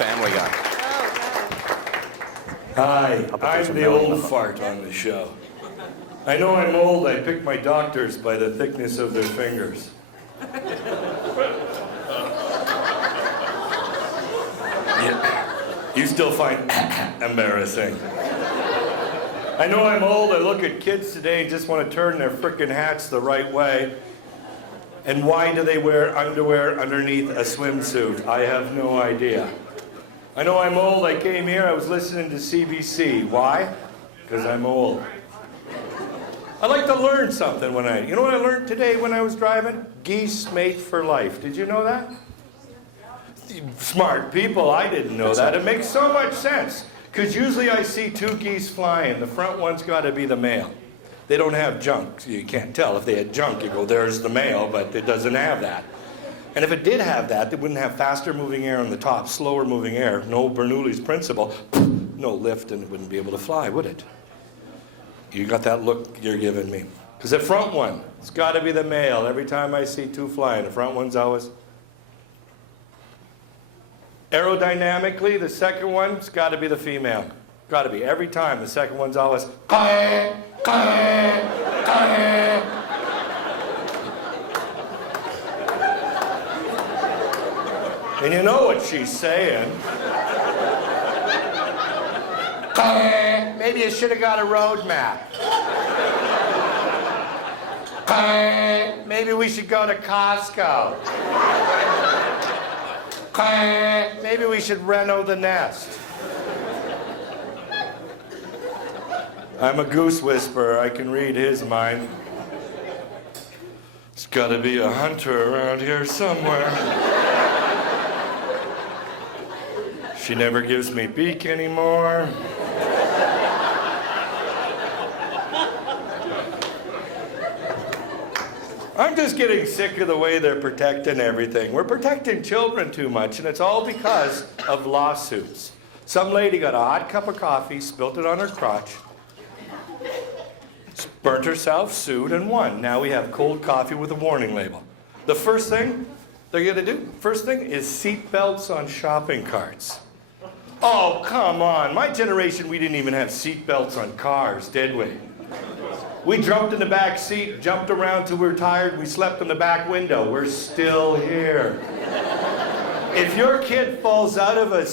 Family Guy. Hi, I'm the old fart on the show. I know I'm old. I pick my doctors by the thickness of their fingers. You still find embarrassing. I know I'm old. I look at kids today and just want to turn their frickin' hats the right way. And why do they wear underwear underneath a swimsuit? I have no idea. I know I'm old. I came here, I was listening to CBC. Why? Because I'm old. I like to learn something you know what I learned today when I was driving? Geese mate for life. Did you know that? Smart people, I didn't know that. It makes so much sense. Because usually I see two geese flying. The front one's got to be the male. They don't have junk. You can't tell. If they had junk, you go, there's the male, but it doesn't have that. And if it did have that, they wouldn't have faster moving air on the top, slower moving air, no Bernoulli's principle, no lift, and it wouldn't be able to fly, would it? You got that look you're giving me. Because the front one, it's got to be the male. Every time I see two flying, the front one's always... Aerodynamically, the second one's got to be the female. Got to be. Every time, the second one's always... And you know what she's saying. Maybe you should have got a road map. Maybe we should go to Costco. Maybe we should reno the nest. I'm a goose whisperer. I can read his mind. There's got to be a hunter around here somewhere. She never gives me beak anymore. I'm just getting sick of the way they're protecting everything. We're protecting children too much, and it's all because of lawsuits. Some lady got a hot cup of coffee, spilt it on her crotch, burnt herself, sued, and won. Now we have cold coffee with a warning label. The first thing they're going to do, is seat belts on shopping carts. Oh, come on. My generation, we didn't even have seat belts on cars, did we? We jumped in the back seat, jumped around till we were tired, we slept in the back window. We're still here. If your kid falls out of a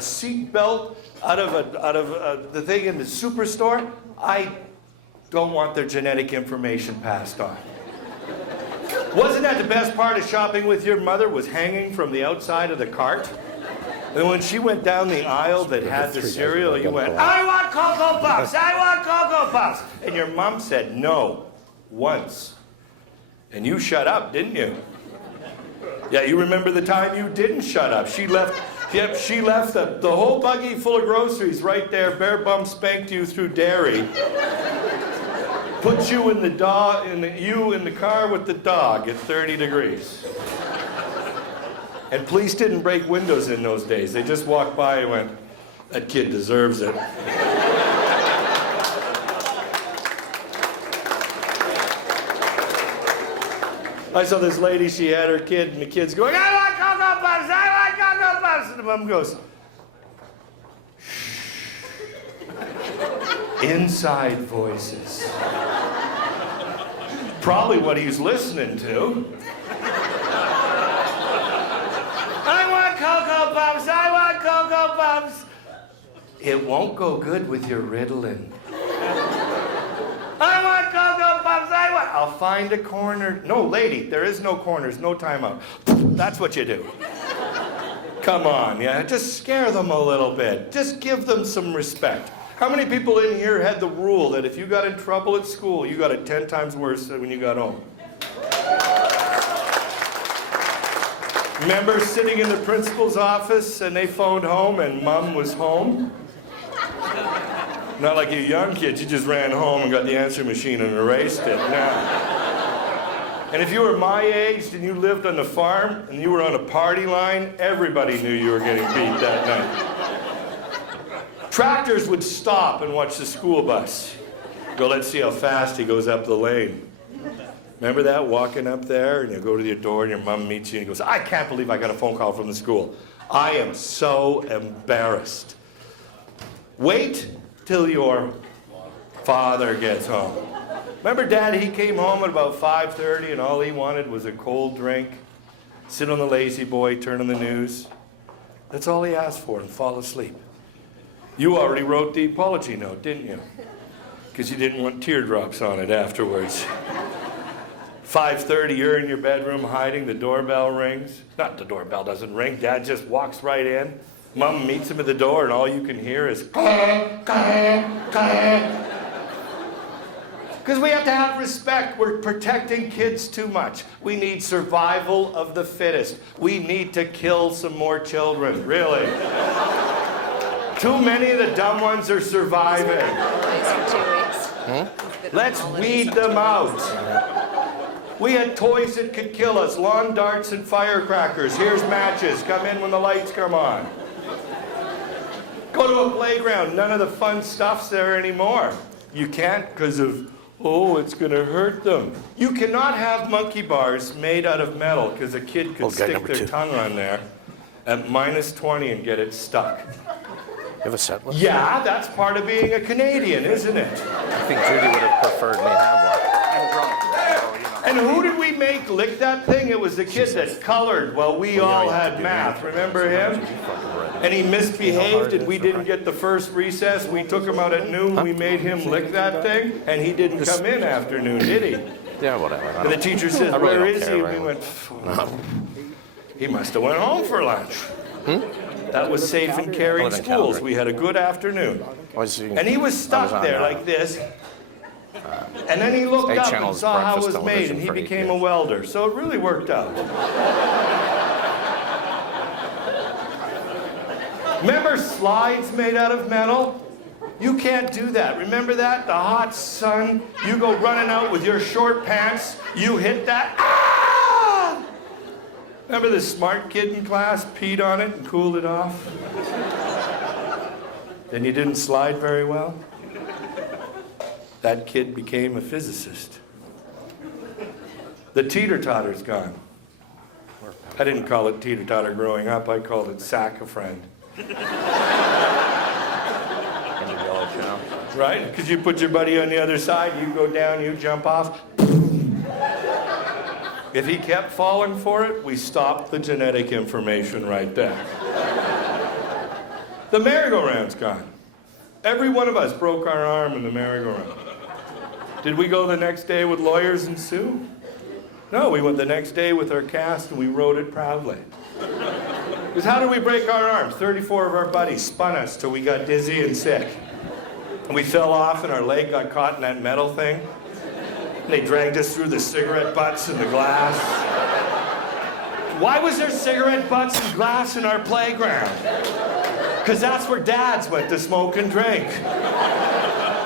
seat belt, out of the thing in the superstore, I don't want their genetic information passed on. Wasn't that the best part of shopping with your mother, was hanging from the outside of the cart? And when she went down the aisle that had the cereal, you went, I want Cocoa Puffs! I want Cocoa Puffs! And your mom said no, once. And you shut up, didn't you? Yeah, you remember the time you didn't shut up. She left the whole buggy full of groceries right there, bare bum spanked you through dairy. Put you in the car with the dog at 30 degrees. And police didn't break windows in those days. They just walked by and went, that kid deserves it. I saw this lady, she had her kid, and the kid's going, I want Cocoa Puffs! I want Cocoa Puffs! And the mom goes, shh. Inside voices. Probably what he's listening to. Cocoa Puffs, I want Cocoa Puffs. It won't go good with your Ritalin. I want Cocoa Puffs, I'll find a corner. No, lady, there is no corners, no timeout. That's what you do. Come on, yeah, just scare them a little bit. Just give them some respect. How many people in here had the rule that if you got in trouble at school, you got it 10 times worse than when you got home? Remember sitting in the principal's office and they phoned home and mom was home? Not like you young kids, you just ran home and got the answering machine and erased it. No. And if you were my age and you lived on the farm and you were on a party line, everybody knew you were getting beat that night. Tractors would stop and watch the school bus. Go, let's see how fast he goes up the lane. Remember that, walking up there, and you go to your door, and your mom meets you, and goes, I can't believe I got a phone call from the school. I am so embarrassed. Wait till your father gets home. Remember Dad, he came home at about 5:30, and all he wanted was a cold drink, sit on the lazy boy, turn on the news. That's all he asked for, and fall asleep. You already wrote the apology note, didn't you? Because you didn't want teardrops on it afterwards. 5:30, you're in your bedroom hiding, the doorbell rings. Not the doorbell doesn't ring, Dad just walks right in. Mom meets him at the door, and all you can hear is, because we have to have respect. We're protecting kids too much. We need survival of the fittest. We need to kill some more children, really. Too many of the dumb ones are surviving. Let's weed them out. We had toys that could kill us, lawn darts and firecrackers. Here's matches. Come in when the lights come on. Go to a playground. None of the fun stuff's there anymore. You can't because of, oh, it's going to hurt them. You cannot have monkey bars made out of metal because a kid could stick their tongue on there at -20 and get it stuck. You have a set list? Yeah, that's part of being a Canadian, isn't it? I think Judy would have preferred me have one. I'm drunk. And who did we make lick that thing? It was the kid that colored while we all had math. Remember him? And he misbehaved and we didn't get the first recess. We took him out at noon. We made him lick that thing. And he didn't come in after noon, did he? Yeah, whatever. And the teacher says, where is he? And we went, he must have went home for lunch. That was safe and caring schools. We had a good afternoon. And he was stuck there like this. And then he looked up and saw how it was made, and he became a welder. So it really worked out. Remember slides made out of metal? You can't do that. Remember that? The hot sun, you go running out with your short pants, you hit that. Ah! Remember the smart kid in class peed on it and cooled it off? Then you didn't slide very well? That kid became a physicist. The teeter-totter's gone. I didn't call it teeter-totter growing up. I called it sack-a-friend. Right? Because you put your buddy on the other side, you go down, you jump off. If he kept falling for it, we stopped the genetic information right there. The merry-go-round's gone. Every one of us broke our arm in the merry-go-round. Did we go the next day with lawyers and sue? No, we went the next day with our cast and we rode it proudly. Because how did we break our arms? 34 of our buddies spun us till we got dizzy and sick. And we fell off and our leg got caught in that metal thing. And they dragged us through the cigarette butts and the glass. Why was there cigarette butts and glass in our playground? Because that's where dads went to smoke and drink.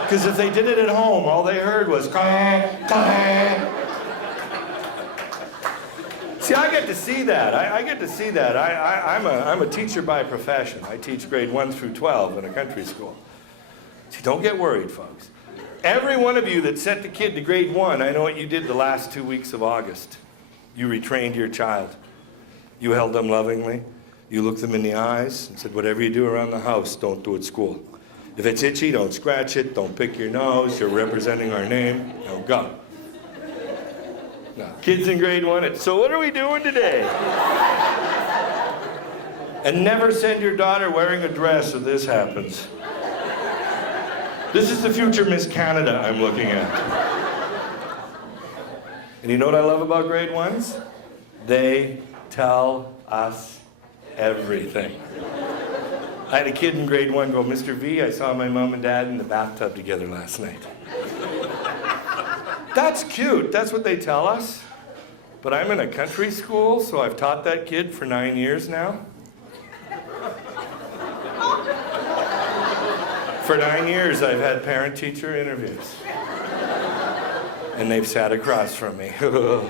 Because if they did it at home, all they heard was, See, I get to see that. I get to see that. I'm a teacher by profession. I teach grade 1 through 12 in a country school. See, don't get worried, folks. Every one of you that sent the kid to grade 1, I know what you did the last 2 weeks of August. You retrained your child. You held them lovingly. You looked them in the eyes and said, whatever you do around the house, don't do at school. If it's itchy, don't scratch it. Don't pick your nose. You're representing our name. Now go. Now, kids in grade 1, so what are we doing today? And never send your daughter wearing a dress if this happens. This is the future Miss Canada I'm looking at. And you know what I love about grade 1s? They tell us everything. I had a kid in grade 1 go, Mr. V, I saw my mom and dad in the bathtub together last night. That's cute. That's what they tell us. But I'm in a country school, so I've taught that kid for 9 years now. For 9 years, I've had parent-teacher interviews. And they've sat across from me. You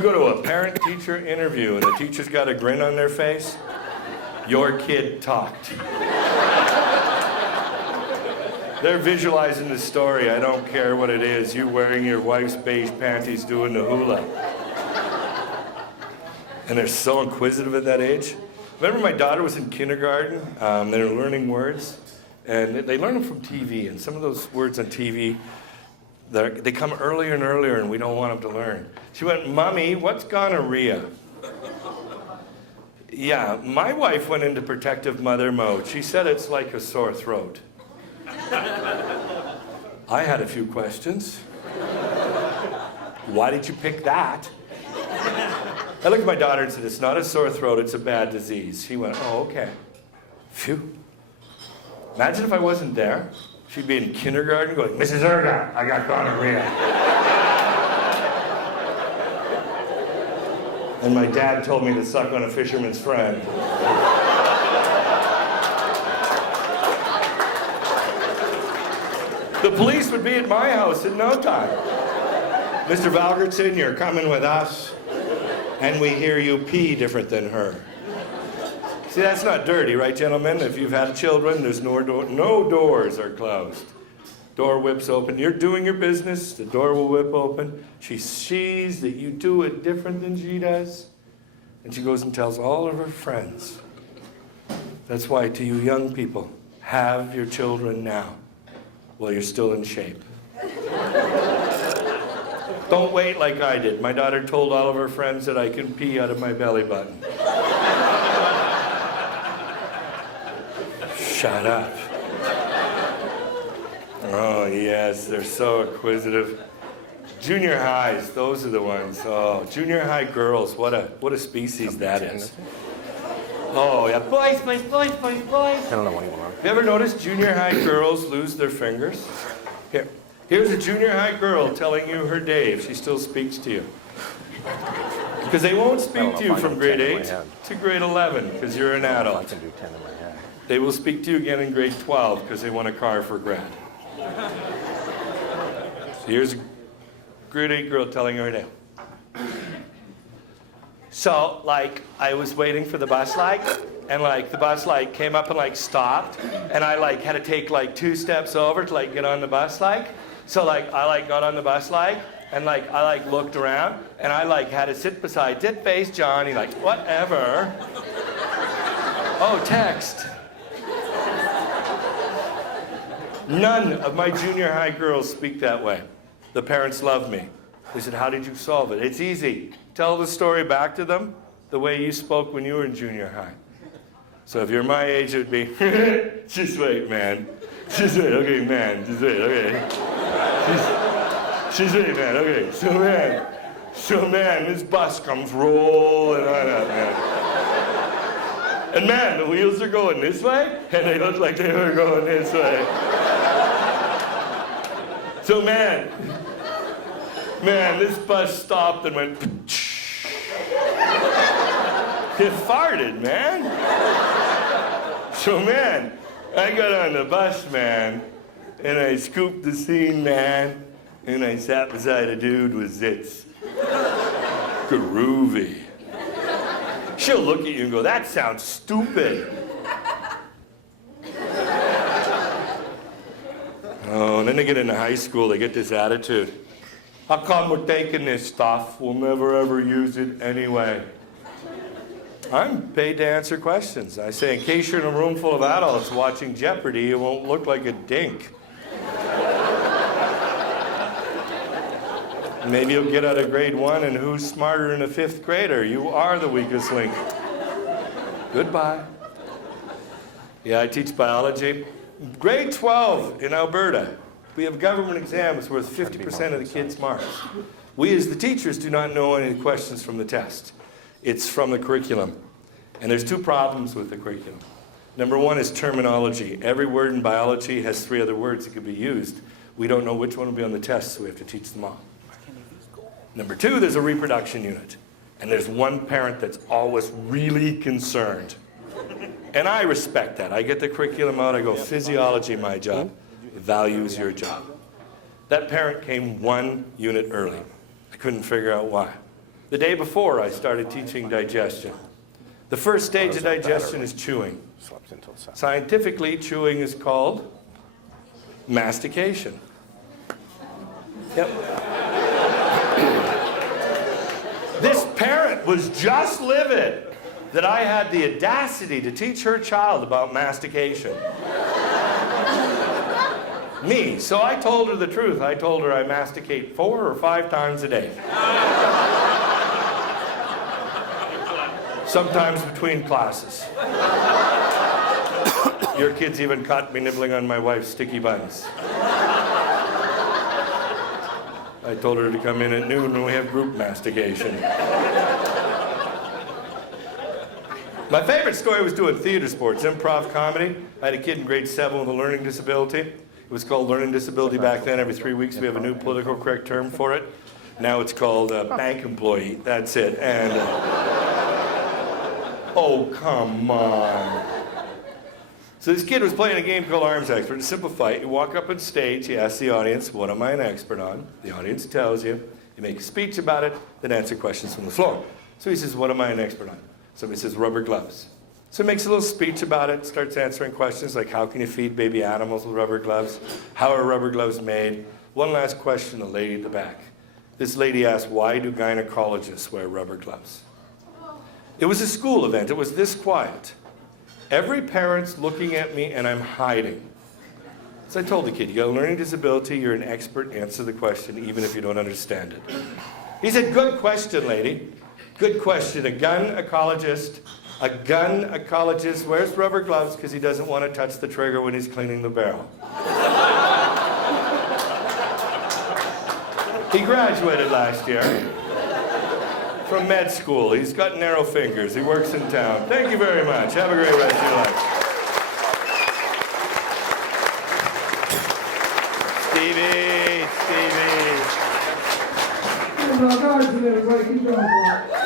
go to a parent-teacher interview and the teacher's got a grin on their face, your kid talked. They're visualizing the story. I don't care what it is. You wearing your wife's beige panties doing the hula. And they're so inquisitive at that age. Remember my daughter was in kindergarten. They were learning words. And they learn them from TV. And some of those words on TV, they come earlier and earlier and we don't want them to learn. She went, "Mommy, what's gonorrhea?" Yeah, my wife went into protective mother mode. She said it's like a sore throat. I had a few questions. Why did you pick that? I looked at my daughter and said, "It's not a sore throat, it's a bad disease." She went, "Oh, okay." Phew. Imagine if I wasn't there. She'd be in kindergarten going, "Mrs. Erga, I got gonorrhea." And my dad told me to suck on a fisherman's friend. The police would be at my house in no time. "Mr. Valgardson, you're coming with us, and we hear you pee different than her." See, that's not dirty, right, gentlemen? If you've had children, there's no doors are closed. Door whips open. You're doing your business. The door will whip open. She sees that you do it different than she does. And she goes and tells all of her friends. That's why to you young people, have your children now while you're still in shape. Don't wait like I did. My daughter told all of her friends that I can pee out of my belly button. Shut up. Oh, yes, they're so inquisitive. Junior highs, those are the ones. Oh, junior high girls, what a species that is. Oh, yeah, boys. I don't know what you want. Have you ever noticed junior high girls lose their fingers? Here's a junior high girl telling you her day if she still speaks to you. Because they won't speak to you from grade 8 to grade 11 because you're an adult. I can do 10 in my head. They will speak to you again in grade 12 because they want a car for grad. So here's a grade 8 girl telling her day. So, like, I was waiting for the bus, and, the bus, came up and, stopped, and I, had to take, 2 steps over to, get on the bus, So, I, got on the bus, and, I, looked around, and I, had to sit beside Tit-Face Johnny, whatever. Oh, text. None of my junior high girls speak that way. The parents love me. They said, "How did you solve it?" It's easy. Tell the story back to them the way you spoke when you were in junior high. So if you're my age, it would be, "Just wait, man. Just wait, okay, man. Just wait, okay. Just wait, man, okay. So man, this bus comes rolling on up, man. And man, the wheels are going this way, and they look like they were going this way. So man, this bus stopped and went, it farted, man. So man, I got on the bus, man, and I scooped the scene, man, and I sat beside a dude with zits. Groovy. She'll look at you and go, "That sounds stupid." Oh, and then they get into high school, they get this attitude. "How come we're taking this stuff? We'll never ever use it anyway." I'm paid to answer questions. I say, in case you're in a room full of adults watching Jeopardy, you won't look like a dink. Maybe you'll get out of grade 1, and who's smarter than a 5th grader? You are the weakest link. Goodbye. Yeah, I teach biology. Grade 12 in Alberta, we have government exams worth 50% of the kids' marks. We as the teachers do not know any questions from the test. It's from the curriculum. And there's 2 problems with the curriculum. Number 1 is terminology. Every word in biology has 3 other words that could be used. We don't know which one will be on the test, so we have to teach them all. Number 2, there's a reproduction unit. And there's one parent that's always really concerned. And I respect that. I get the curriculum out, I go, physiology, my job. Values, your job. That parent came 1 unit early. I couldn't figure out why. The day before, I started teaching digestion. The first stage of digestion is chewing. Scientifically, chewing is called Mastication. Yep. This parent was just livid that I had the audacity to teach her child about mastication. Me. So I told her the truth. I told her I masticate 4 or 5 times a day. Sometimes between classes. Your kids even caught me nibbling on my wife's sticky buns. I told her to come in at noon when we have group mastication. My favorite story was doing theater sports, improv comedy. I had a kid in grade 7 with a learning disability. It was called learning disability back then. Every 3 weeks we have a new political correct term for it. Now it's called bank employee. That's it. And oh, come on. So this kid was playing a game called Arms Expert. It's a simple fight. You walk up on stage, you ask the audience, what am I an expert on? The audience tells you. You make a speech about it, then answer questions from the floor. So he says, what am I an expert on? Somebody says, rubber gloves. So he makes a little speech about it, starts answering questions like, how can you feed baby animals with rubber gloves? How are rubber gloves made? One last question, the lady at the back. This lady asked, why do gynecologists wear rubber gloves? It was a school event. It was this quiet. Every parent's looking at me, and I'm hiding. So I told the kid, you got a learning disability, you're an expert, answer the question, even if you don't understand it. He said, good question, lady. Good question. A gun ecologist wears rubber gloves because he doesn't want to touch the trigger when he's cleaning the barrel. He graduated last year from med school. He's got narrow fingers. He works in town. Thank you very much. Have a great rest of your life. Stevie. Valgardson, everybody, keep going for it.